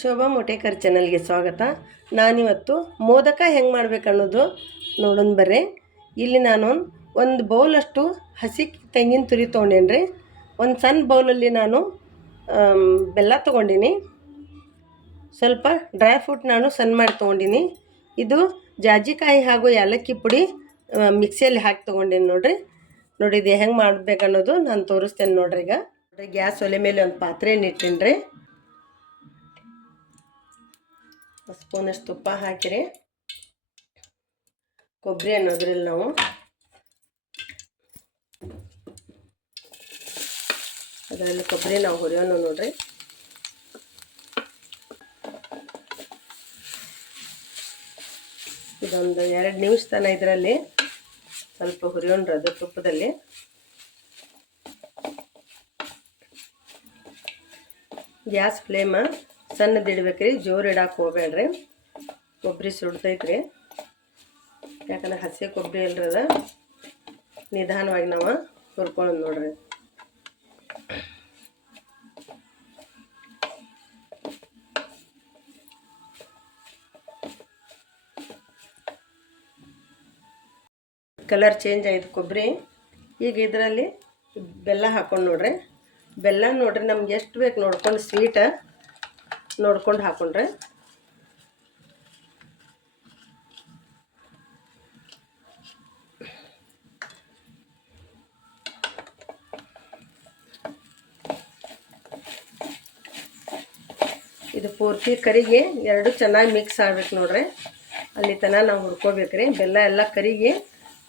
ಶೋಭಾ ಮೋಟೇಕರ್ ಚಾನಲ್ಗೆ ಸ್ವಾಗತ. ನಾನಿವತ್ತು ಮೋದಕ ಹೆಂಗೆ ಮಾಡಬೇಕನ್ನೋದು ನೋಡೋಣ ಬರ್ರಿ. ಇಲ್ಲಿ ನಾನು ಒಂದು ಬೌಲಷ್ಟು ಹಸಿ ತೆಂಗಿನ ತುರಿ ತೊಗೊಂಡೇನಿ ರೀ ಒಂದು ಸಣ್ಣ ಬೌಲಲ್ಲಿ ನಾನು ಬೆಲ್ಲ ತೊಗೊಂಡೀನಿ. ಸ್ವಲ್ಪ ಡ್ರೈ ಫ್ರೂಟ್ ನಾನು ಸಣ್ಣ ಮಾಡಿ ತೊಗೊಂಡೀನಿ. ಇದು ಜಾಜಿಕಾಯಿ ಹಾಗೂ ಏಲಕ್ಕಿ ಪುಡಿ ಮಿಕ್ಸಿಯಲ್ಲಿ ಹಾಕಿ ತೊಗೊಂಡೀನಿ ನೋಡಿರಿ. ನೋಡಿ ಇದು ಹೆಂಗೆ ಮಾಡಬೇಕನ್ನೋದು ನಾನು ತೋರಿಸ್ತೇನೆ ನೋಡ್ರಿ ಈಗ. ಗ್ಯಾಸ್ ಒಲೆ ಮೇಲೆ ಒಂದು ಪಾತ್ರೆಯನ್ನು ಇಟ್ಟೀನಿ ಸ್ಪೂನಷ್ಟು ತುಪ್ಪ ಹಾಕಿರಿ. ಕೊಬ್ಬರಿ ಅನ್ನೋದ್ರಲ್ಲಿ ನಾವು ಅದರಲ್ಲಿ ಕೊಬ್ಬರಿ ನಾವು ಹುರಿಯೋಣ ನೋಡ್ರಿ. ಇದೊಂದು ಎರಡು ನಿಮಿಷ ತನ ಇದರಲ್ಲಿ ಸ್ವಲ್ಪ ಹುರಿಯೋಣ್ರಿ ಅದು ತುಪ್ಪದಲ್ಲಿ. ಗ್ಯಾಸ್ ಫ್ಲೇಮ ಸಣ್ಣದಿಡ್ಬೇಕ್ರಿ ಜೋರು ಇಡಕ್ಕೆ ಹೋಗ್ಬೇಡ್ರಿ. ಕೊಬ್ಬರಿ ಸುಡ್ತೈತ್ರಿ. ಯಾಕಂದ್ರೆ ಹಸಿ ಕೊಬ್ಬರಿ ಅಲ್ರದ ನಿಧಾನವಾಗಿ ನಾವು ಹುರ್ಕೊಳ್ಳೋದು ನೋಡ್ರಿ. ಕಲರ್ ಚೇಂಜ್ ಆಯಿತು ಕೊಬ್ಬರಿ ಈಗ ಇದರಲ್ಲಿ ಬೆಲ್ಲ ಹಾಕೊಂಡು ನೋಡ್ರಿ. ಬೆಲ್ಲ ನೋಡ್ರಿ, ನಮ್ಗೆ ಎಷ್ಟು ಬೇಕು ನೋಡ್ಕೊಂಡು ಸ್ವೀಟ. ನೋಡ್ಕೊಂಡು ಹಾಕೊಂಡ್ರೆ. ಇದು ಪೂರ್ತಿ ಕರಿಗೆ ಎರಡು ಚೆನ್ನಾಗಿ ಮಿಕ್ಸ್ ಆಗ್ಬೇಕು ನೋಡ್ರಿ. ಅಲ್ಲಿ ತನಕ ನಾವು ಹುರ್ಕೋಬೇಕ್ರಿ. ಬೆಲ್ಲ ಎಲ್ಲ ಕರಿಗೆ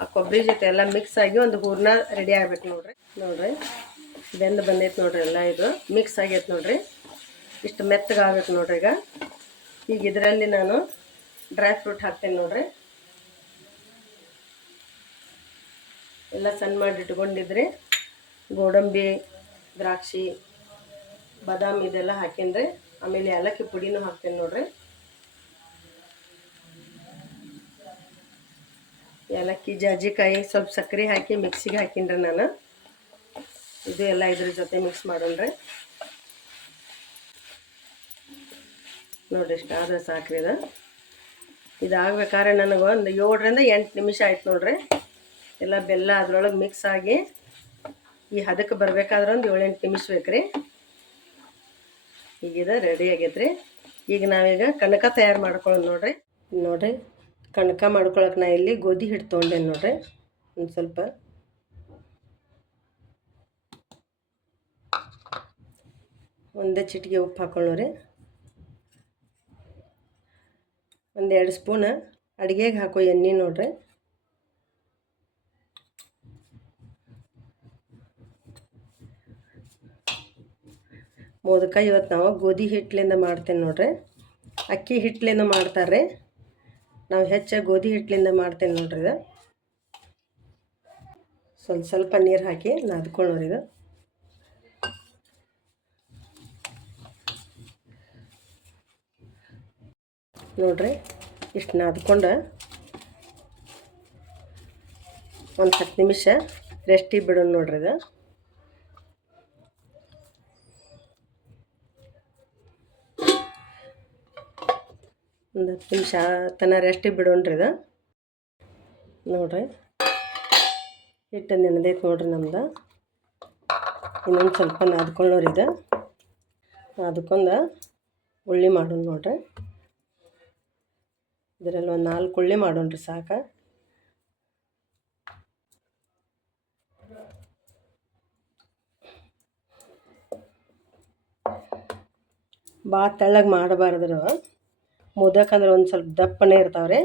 ಆ ಕೊಬ್ಬರಿ ಜೊತೆ ಎಲ್ಲ ಮಿಕ್ಸ್ ಆಗಿ ಒಂದು ಹೂರ್ನ ರೆಡಿ ಆಗ್ಬೇಕು ನೋಡ್ರಿ. ನೋಡ್ರಿ. ಬೆಂದು ಬಂದೈತೆ ನೋಡ್ರಿ ಎಲ್ಲ ಇದು. ಮಿಕ್ಸ್ ಆಗೈತೆ ನೋಡ್ರಿ. ಇಷ್ಟು ಮೆತ್ತಗೆ ಆಗ್ಬೇಕು ನೋಡ್ರಿ ಈಗ. ಈಗ ಇದರಲ್ಲಿ ನಾನು ಡ್ರೈ ಫ್ರೂಟ್ ಹಾಕ್ತೇನೆ ನೋಡ್ರಿ. ಎಲ್ಲ ಸಣ್ಣ ಮಾಡಿ ಇಟ್ಕೊಂಡಿದ್ರಿ. ಗೋಡಂಬಿ, ದ್ರಾಕ್ಷಿ, ಬಾದಾಮಿ ಇದೆಲ್ಲ ಹಾಕಿನ್ರಿ ಆಮೇಲೆ ಏಲಕ್ಕಿ ಪುಡಿನೂ ಹಾಕ್ತೇನೆ ನೋಡ್ರಿ. ಏಲಕ್ಕಿ, ಜಾಜಿಕಾಯಿ ಸ್ವಲ್ಪ ಸಕ್ಕರೆ ಹಾಕಿ ಮಿಕ್ಸಿಗೆ ಹಾಕಿನ್ರಿ ನಾನು. ಇದು ಎಲ್ಲ ಇದ್ರ ಜೊತೆ ಮಿಕ್ಸ್ ಮಾಡೋಣ್ರಿ. ನೋಡ್ರಿ ಇಷ್ಟ ಆದ್ರೆ ಸಾಕ್ರಿ ಇದು ಇದಾಗಬೇಕಾದ್ರೆ ನನಗೆ ಒಂದು ಏಳರಿಂದ ಎಂಟು ನಿಮಿಷ ಆಯ್ತು ನೋಡ್ರಿ. ಎಲ್ಲ ಬೆಲ್ಲ ಅದ್ರೊಳಗೆ ಮಿಕ್ಸ್ ಆಗಿ ಈ ಹದಕ್ಕೆ ಬರಬೇಕಾದ್ರೆ ಒಂದು ಏಳೆಂಟು ನಿಮಿಷ ಬೇಕು ರೀ ಈಗಿದ ರೆಡಿ ಆಗೈತ್ರಿ. ಈಗ ನಾವೀಗ ಕಣಕ ತಯಾರು ಮಾಡ್ಕೊಳ್ಳೋದು ನೋಡ್ರಿ. ನೋಡ್ರಿ ಕಣಕ ಮಾಡ್ಕೊಳಕ್ಕೆ ನಾ ಇಲ್ಲಿ ಗೋಧಿ ಹಿಟ್ಟು ತೊಗೊಂಡೇನೆ ನೋಡ್ರಿ. ಒಂದು ಸ್ವಲ್ಪ. ಒಂದೇ ಚಿಟಿಕೆ ಉಪ್ಪು ಹಾಕೊಳ್ಳೋರಿ ಒಂದು ಎರಡು ಸ್ಪೂನ್ ಅಡುಗೆಗೆ ಹಾಕೋ ಎಣ್ಣೆ ನೋಡ್ರಿ. ಮೋದಕ ಇವತ್ತು ನಾವು ಗೋಧಿ ಹಿಟ್ಲಿಂದ ಮಾಡ್ತೇನೆ ನೋಡ್ರಿ. ಅಕ್ಕಿ ಹಿಟ್ಲಿಂದ ಮಾಡ್ತಾರೆ ನಾವು ಹೆಚ್ಚಾಗಿ ಗೋಧಿ ಹಿಟ್ಲಿಂದ ಮಾಡ್ತೇನೆ ನೋಡ್ರಿ ಇದು. ಸ್ವಲ್ಪ ಸ್ವಲ್ಪ ನೀರು ಹಾಕಿ ನಾದ್ಕೊಳ್ಳೋರಿ ಇದು. ನೋಡ್ರಿ, ಇಷ್ಟು ನಾದ್ಕೊಂಡು ಒಂದು ಹತ್ತು ನಿಮಿಷ ರೆಸ್ಟಿಗೆ ಬಿಡೋಣ ನೋಡ್ರಿ ಇದು ಒಂದು ಹತ್ತು ನಿಮಿಷ ತನ ರೆಸ್ಟಿಗೆ ಬಿಡೋಣ್ರಿ ಇದು ನೋಡ್ರಿ, ಹಿಟ್ಟು ನೆನೆದೈತೆ ನೋಡ್ರಿ ನಮ್ದು. ಇನ್ನೊಂದು ಸ್ವಲ್ಪ ನಾದ್ಕೊಳ್ಳೋರಿ ಇದು ನಾದ್ಕೊಂಡು ಉಳ್ಳಿ ಮಾಡೋಣ ನೋಡ್ರಿ. ಇದರಲ್ಲಿ ಒಂದು ನಾಲ್ಕು ಉಳ್ಳಿ ಮಾಡೋಣ್ರಿ ಸಾಕು. ಭಾಳ ತೆಳ್ಳಗೆ ಮಾಡಬಾರ್ದ್ರು ಮುದಕ್ಕಂದ್ರೆ ಒಂದು ಸ್ವಲ್ಪ ದಪ್ಪನೇ ಇರ್ತಾವ್ರಿ.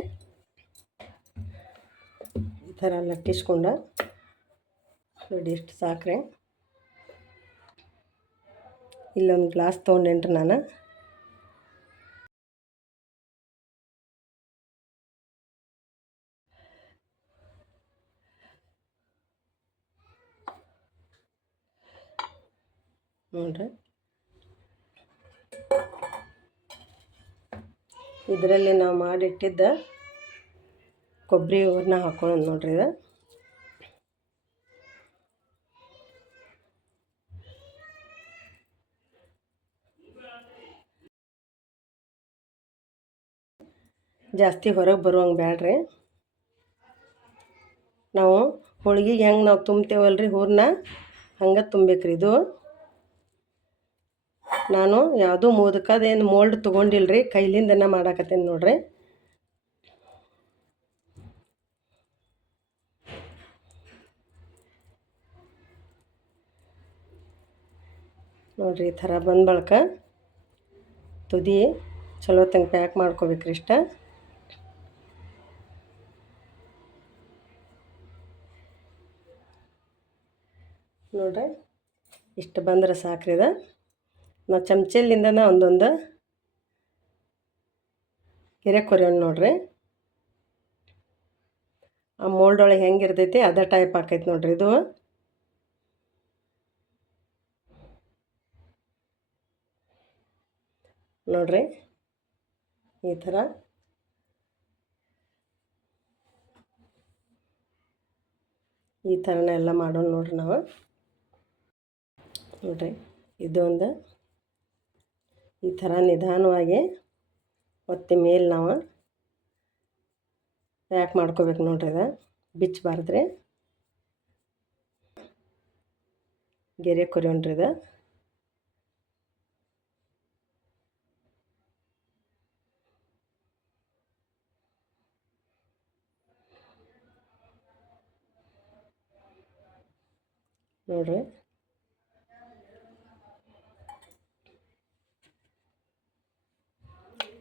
ಈ ಥರ ಲಟ್ಟಿಸ್ಕೊಂಡು ನೋಡಿ ಎಷ್ಟು ಸಾಕ್ರೆ. ಇಲ್ಲೊಂದು ಗ್ಲಾಸ್ ತೊಗೊಂಡೇನ್ರಿ ನಾನು. ಇದರಲ್ಲಿ ನಾವು ಮಾಡಿಟ್ಟಿದ್ದ ಕೊಬ್ಬರಿ ಹೂರನ್ನ ಹಾಕೊಳ್ಳೋದು ನೋಡ್ರಿ ಇದು. ಜಾಸ್ತಿ ಹೊರಗೆ ಬರುವಂಗೆ ಬ್ಯಾಡ್ರಿ. ನಾವು ಹೋಳಿಗೆಗೆ ಹೆಂಗೆ ನಾವು ತುಂಬ್ತೇವಲ್ರಿ ಹೂರ್ನ? ಹಂಗೆ ತುಂಬೇಕ್ರಿ ಇದು. ನಾನು ಯಾವುದೂ ಮೋದಕದೇನು ಮೋಲ್ಡ್ ತೊಗೊಂಡಿಲ್ರಿ ಕೈಲಿಂದನೇ ಮಾಡಾಕತ್ತೀನಿ ನೋಡ್ರಿ. ನೋಡ್ರಿ ಈ ಥರ ಬಂದ ಬಳಿಕ ತುದಿ, ಚಲೋ ತಂಗೆ ಪ್ಯಾಕ್ ಮಾಡ್ಕೋಬೇಕ್ರಿ ಇಷ್ಟ. ನೋಡ್ರಿ, ಇಷ್ಟು ಬಂದ್ರೆ ಇದು ನಾವು ಚಮಚಲ್ಲಿಂದ ಒಂದೊಂದು ಗೆರೆ ಕೊರೆಯೋಣ ನೋಡ್ರಿ. ಆ ಮೋಲ್ಡ್ ಒಳಗೆ ಹೆಂಗೆ ಇರ್ತೈತಿ ಅದೇ ಟೈಪ್ ಆಕೈತಿ ನೋಡ್ರಿ ಇದು. ನೋಡ್ರಿ ಈ ಥರ ಈ ಥರನ ಎಲ್ಲ ಮಾಡೋಣ ನೋಡ್ರಿ ನಾವು. ನೋಡ್ರಿ ಇದೊಂದು. ಈ ಥರ ನಿಧಾನವಾಗಿ ಒತ್ತಿ ಮೇಲೆ ನಾವು ಪ್ಯಾಕ್ ಮಾಡ್ಕೋಬೇಕು ನೋಡ್ರಿ ಇದು ಬಿಚ್ಚಬಾರ್ದ್ರಿ ಗೆರೆ ಕೊರಿಯೋಣ್ರಿ ಇದು ನೋಡ್ರಿ.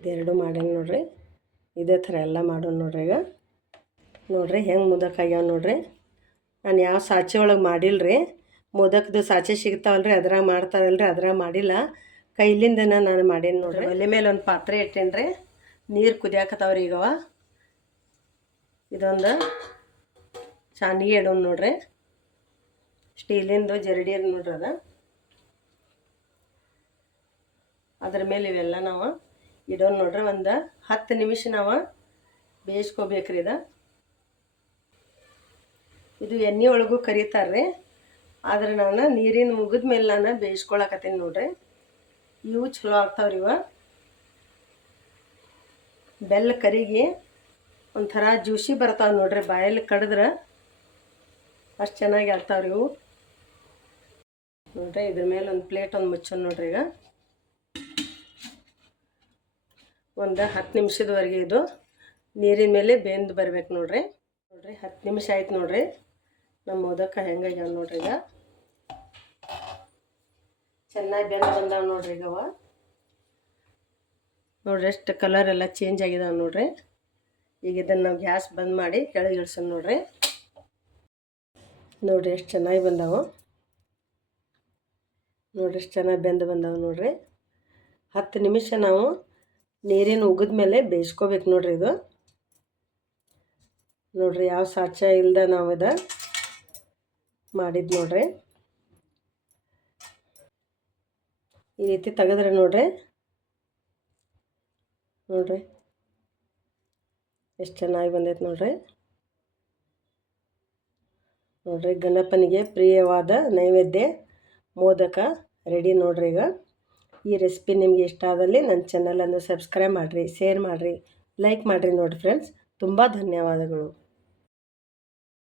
ಇದೆರಡು ಮಾಡೀನಿ ನೋಡ್ರಿ. ಇದೇ ಥರ ಎಲ್ಲ ಮಾಡೋಣ ನೋಡ್ರಿ ಈಗ. ನೋಡ್ರಿ ಹೆಂಗೆ ಮುದಕ್ ಆಗ್ಯಾವ ನೋಡ್ರಿ. ನಾನು ಯಾವ ಸಾಚಿ ಒಳಗೆ ಮಾಡಿಲ್ರಿ. ಮುದಕ್ದು ಸಾಚೆ ಸಿಗ್ತಾವಲ್ರಿ, ಅದ್ರಾಗ ಮಾಡ್ತಾರಲ್ರಿ, ಅದ್ರಾಗ ಮಾಡಿಲ್ಲ. ಕೈಲಿಂದನ ನಾನು ಮಾಡೀನಿ ನೋಡ್ರಿ. ಒಲೆ ಮೇಲೆ ಒಂದು ಪಾತ್ರೆ ಇಟ್ಟೇನ್ರಿ. ನೀರು ಕುದಿಯಾಕತ್ತಾವ್ರಿ ಈಗವ. ಇದೊಂದು ಚಾನಿಗೆ ಇಡೋಣ ನೋಡ್ರಿ. ಸ್ಟೀಲಿಂದು ಜರಡಿ ನೋಡ್ರಿ ಅದ. ಅದ್ರ ಮೇಲೆ ಇವೆಲ್ಲ ನಾವು ಇಡೋಣ ನೋಡ್ರಿ ಒಂದು ಹತ್ತು ನಿಮಿಷ ನಾವು ಬೇಯಿಸ್ಕೋಬೇಕ್ರಿ ಇದು. ಇದು ಎಣ್ಣೆ ಒಳಗೂ ಕರೀತಾರ್ರಿ. ಆದ್ರೆ ನಾನು ನೀರಿನ ಮುಗಿದ ಮೇಲೆ ನಾನು ಬೇಯಿಸ್ಕೊಳಕತ್ತೀನಿ ನೋಡ್ರಿ. ಇವು ಚಲೋ ಆಗ್ತಾವ್ರಿ ಇವ. ಬೆಲ್ಲ ಕರಿಗಿ ಒಂಥರ ಜ್ಯೂಸಿ ಬರ್ತಾವೆ ನೋಡ್ರಿ ಬಾಯಲ್ಲಿ ಕಡಿದ್ರೆ ಅಷ್ಟು ಚೆನ್ನಾಗಿ ಆಗ್ತಾವ್ರಿ ಇವು. ನೋಡ್ರಿ ಇದ್ರ ಮೇಲೆ ಒಂದು ಪ್ಲೇಟ್ ಒಂದು ಮುಚ್ಚೋಣ ನೋಡ್ರಿ ಈಗ. ಒಂದು ಹತ್ತು ನಿಮಿಷದವರೆಗೆ ಇದು ನೀರಿನ ಮೇಲೆ ಬೆಂದು ಬರ್ಬೇಕು ನೋಡ್ರಿ. ನೋಡ್ರಿ, ಹತ್ತು ನಿಮಿಷ ಆಯ್ತು ನೋಡ್ರಿ. ನಮ್ಮ ಮೋದಕ ಹೆಂಗಾಗ್ಯಾವ ನೋಡ್ರಿ ಈಗ. ಚೆನ್ನಾಗಿ ಬೆಂದು ಬಂದಾವ ನೋಡ್ರಿ ಈಗ ನೋಡ್ರಿ, ಎಷ್ಟು ಕಲರ್ ಎಲ್ಲ ಚೇಂಜ್ ಆಗಿದಾವೆ ನೋಡ್ರಿ. ಈಗ ಇದನ್ನು ನಾವು ಗ್ಯಾಸ್ ಬಂದ್ ಮಾಡಿ ಕೆಳಗೆ ಇಳಿಸೋಣ ನೋಡ್ರಿ. ನೋಡ್ರಿ, ಎಷ್ಟು ಚೆನ್ನಾಗಿ ಬಂದಾವು. ನೋಡ್ರಿ, ಎಷ್ಟು ಚೆನ್ನಾಗಿ ಬೆಂದು ಬಂದಾವೆ ನೋಡ್ರಿ. ಹತ್ತು ನಿಮಿಷ ನಾವು ನೀರಿನ ಉಗಿದ ಮೇಲೆ ಬೇಯಿಸ್ಕೋಬೇಕು ನೋಡ್ರಿ ಇದು. ನೋಡ್ರಿ ಯಾವ ಸಾಚ ಇಲ್ದ ನಾವು ಇದು ಮಾಡಿದ್ದು ನೋಡ್ರಿ. ಈ ರೀತಿ ತೆಗೆದ್ರೆ ನೋಡ್ರಿ. ನೋಡ್ರಿ. ಎಷ್ಟು ಚೆನ್ನಾಗಿ ಬಂದೈತೆ ನೋಡ್ರಿ. ನೋಡ್ರಿ ಗಣಪನಿಗೆ ಪ್ರಿಯವಾದ ನೈವೇದ್ಯ ಮೋದಕ ರೆಡಿ ನೋಡ್ರಿ ಈಗ. ಈ ರೆಸಿಪಿ ನಿಮಗೆ ಇಷ್ಟ ಆದಲ್ಲಿ ನನ್ನ ಚಾನಲನ್ನು ಸಬ್ಸ್ಕ್ರೈಬ್ ಮಾಡಿರಿ ಶೇರ್ ಮಾಡಿರಿ ಲೈಕ್ ಮಾಡಿರಿ ನೋಡಿ ಫ್ರೆಂಡ್ಸ್ ತುಂಬ ಧನ್ಯವಾದಗಳು.